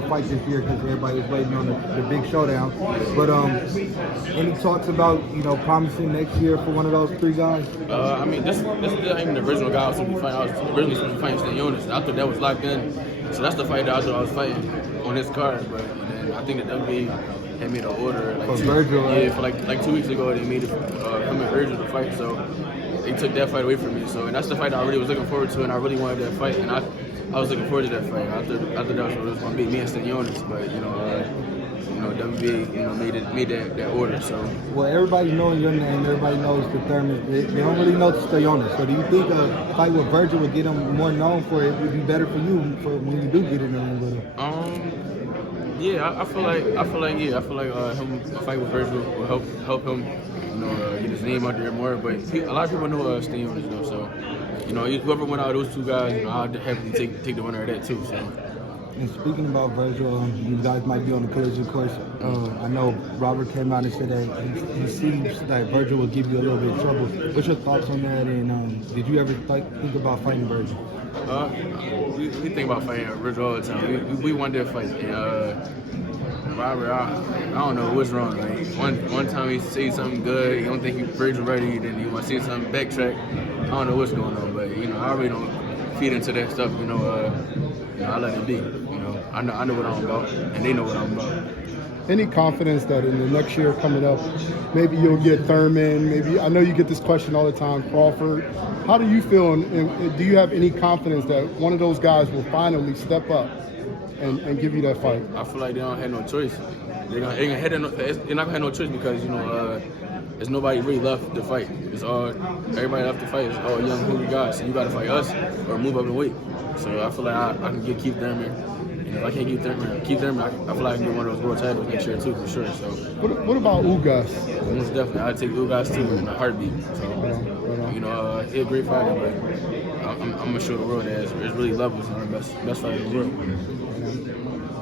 gonna fight this year because everybody was waiting on the big showdown. But any talks about promising next year for one of those three guys? I mean, this isn't even the original guy I was supposed to be fighting. I was originally supposed to be fighting Jaron Ennis. I thought that was locked in, so that's the fight that I thought I was fighting on this card. But I think that WWE had made an order like for like 2 weeks ago. They made it him and Virgil to fight, so they took that fight away from me. So and that's the fight I really was looking forward to, and I really wanted that fight, and I was looking forward to that fight. I thought that was what it was going to be, me and Jaron Ennis, but WWE made that order. So well, everybody knows your name, everybody knows the Thurman. They don't really know Stayonis. So do you think a fight with Virgil would get him more known for it? Would be better for you for when you do get in the ring with him? Yeah, I feel like him a fight with Virgil will help him, get his name out there more. But a lot of people know Stayonis though, so whoever went out of those two guys, I'll happily take the winner of that too. So. And speaking about Virgil, you guys might be on the collision course. I know Robert came out and said that he seems that Virgil will give you a little bit of trouble. What's your thoughts on that? And did you ever think about fighting Virgil? We think about fighting Virgil all the time. We wanted to fight. Robert, I don't know what's wrong. Like one time he say something good, he don't think he's Virgil ready, then he want to say something backtrack. I don't know what's going on, but I really don't feed into that stuff. I let it be. I know what I'm about, and they know what I'm about. Any confidence that in the next year coming up, maybe you'll get Thurman, maybe, I know you get this question all the time, Crawford. How do you feel, and do you have any confidence that one of those guys will finally step up and give you that fight? I feel like they don't have no choice. They're not gonna have no choice because there's nobody really left to fight. Everybody left to fight. It's all young hungry guys. So you gotta fight us or move up in weight. So I feel like I can keep Thurman. And if I can't keep Thurman, I feel like I can get one of those world titles next year too, for sure. So what about Ugas? Most definitely, I'd take Ugas too in a heartbeat. So he's a great fighter, but I'm gonna show the world that it's really levels and the best fighter in the world.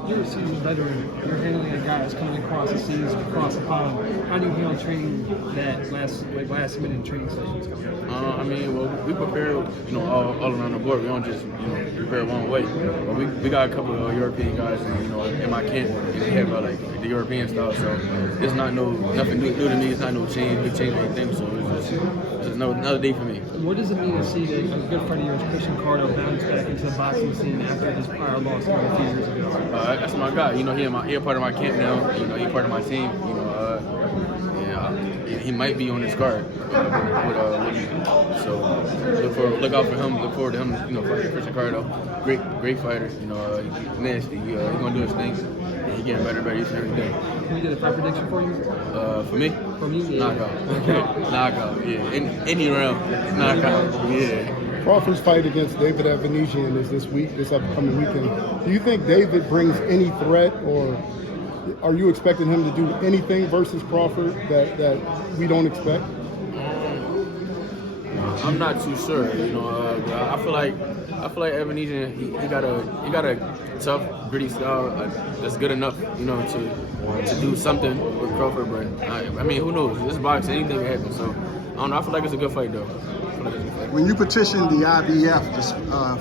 You're a seasoned veteran. You're handling a guy that's coming across the seas, across the pond. How do you handle training that last minute training sessions coming up? I mean, well, we prepare, all around the board. We don't just, prepare one way. But we got a couple of European guys, in my camp. We have like the European style, so it's nothing new to me. It's not no change. We change anything, so it's just another day for me. What does it mean to see that a good friend of yours, Christian Cardo, bounce back into the boxing scene after his prior loss a few years ago? That's my guy. He a part of my camp now. He part of my team. He might be on this card with me. So look out for him. Look forward to him. Fighting Christian Cardo. Great fighter. He's nasty. He's gonna do his thing. And he getting better each and every day. Can we get a fight prediction for you? For me? From you? Yeah. Knockout. Okay. Knockout. Yeah. Any round. Knockout. Yeah. Crawford's fight against David Evanesian is this upcoming weekend. Do you think David brings any threat, or are you expecting him to do anything versus Crawford that we don't expect? I'm not too sure. I feel like Evanesian he got a tough, gritty style that's good enough, to do something with Crawford. But I mean, who knows? This is boxing. Anything can happen. So I don't know. I feel like it's a good fight though. When you petitioned the IBF to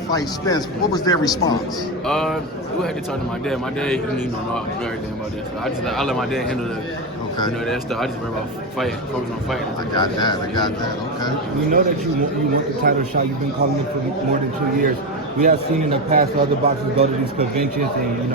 fight Spence, what was their response? We had to talk to my dad. My dad, know everything about that. So I let my dad handle that stuff. I just worry about fighting, focus on fighting. I got that. Okay. We know that you want the title shot. You've been calling it for more than 2 years. We have seen in the past other boxers go to these conventions and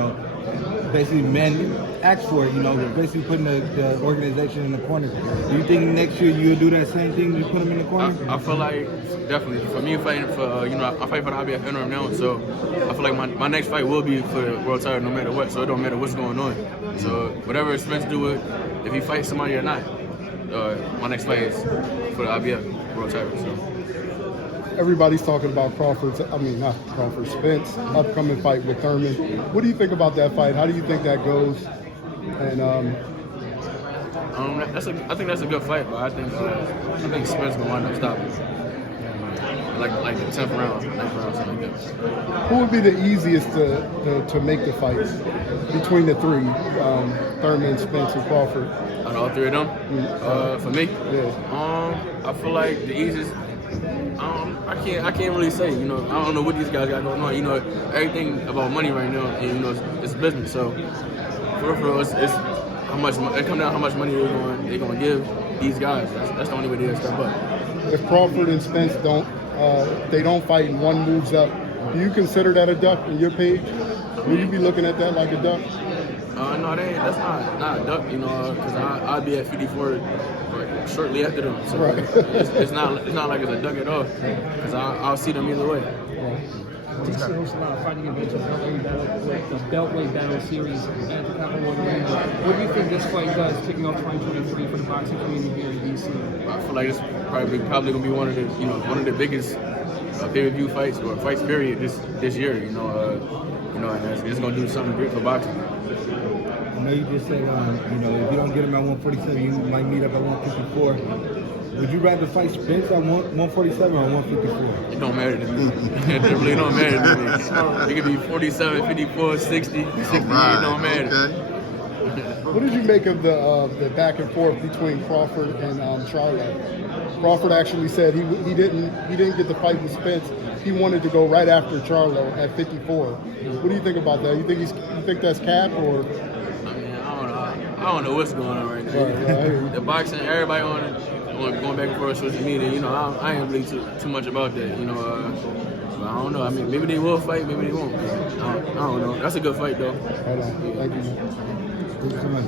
basically men ask for it. Basically putting the organization in the corner. Do you think next year you'll do that same thing? You put them in the corner? I feel like definitely for me fighting for I fight for the IBF interim now, so I feel like my next fight will be for the world title no matter what. So it don't matter what's going on. So whatever Spence do it, if he fights somebody or not, my next fight is for the IBF world title. So. Everybody's talking about Spence upcoming fight with Thurman. What do you think about that fight? How do you think that goes? And I think that's a good fight, but I think Spence gonna wind up stopping. Like the 10th round, 9th round, something like that. Who would be the easiest to make the fights between the three, Thurman, Spence, and Crawford? Out of all three of them? For me? Yeah. I feel like the easiest. I can't really say. You know, I don't know what these guys got going on. You know, everything about money right now, and you know, it's business. So for real, it's how much. It comes down to how much money they're going to give these guys. That's the only way they'll step up. If Crawford and Spence don't fight and one moves up, do you consider that a duck in your page? Will you be looking at that like a duck? No, that's not a duck, you know, because I'll be at 54 like, shortly after them. So Right. it's not like it's a duck at all, because I'll see them either way. DC hosts a lot of fighting events with the Beltway Battle Series at the Copper World Arena. What do you think this fight does, kicking off 2023 for the boxing community here in DC? I feel like it's probably gonna be one of the biggest pay-per-view fights or fights period this year. You know, and it's gonna do something great for boxing. I know you just said, you know, if you don't get him at 147, you might meet up at 154. Would you rather fight Spence at 147 or 154? It don't matter to me. It really don't matter to me. It could be 47, 54, 60, 68. It don't matter. Okay. What did you make of the back and forth between Crawford and Charlo? Crawford actually said he didn't get the fight with Spence. He wanted to go right after Charlo at 54. What do you think about that? You think that's cap or? I mean, I don't know what's going on right now. Right. The boxing, everybody going back and forth social media. You know, I ain't really too much about that. You know, so I don't know. I mean, maybe they will fight, maybe they won't. I don't know. That's a good fight though. Hold on. Thank you. Thank you so much.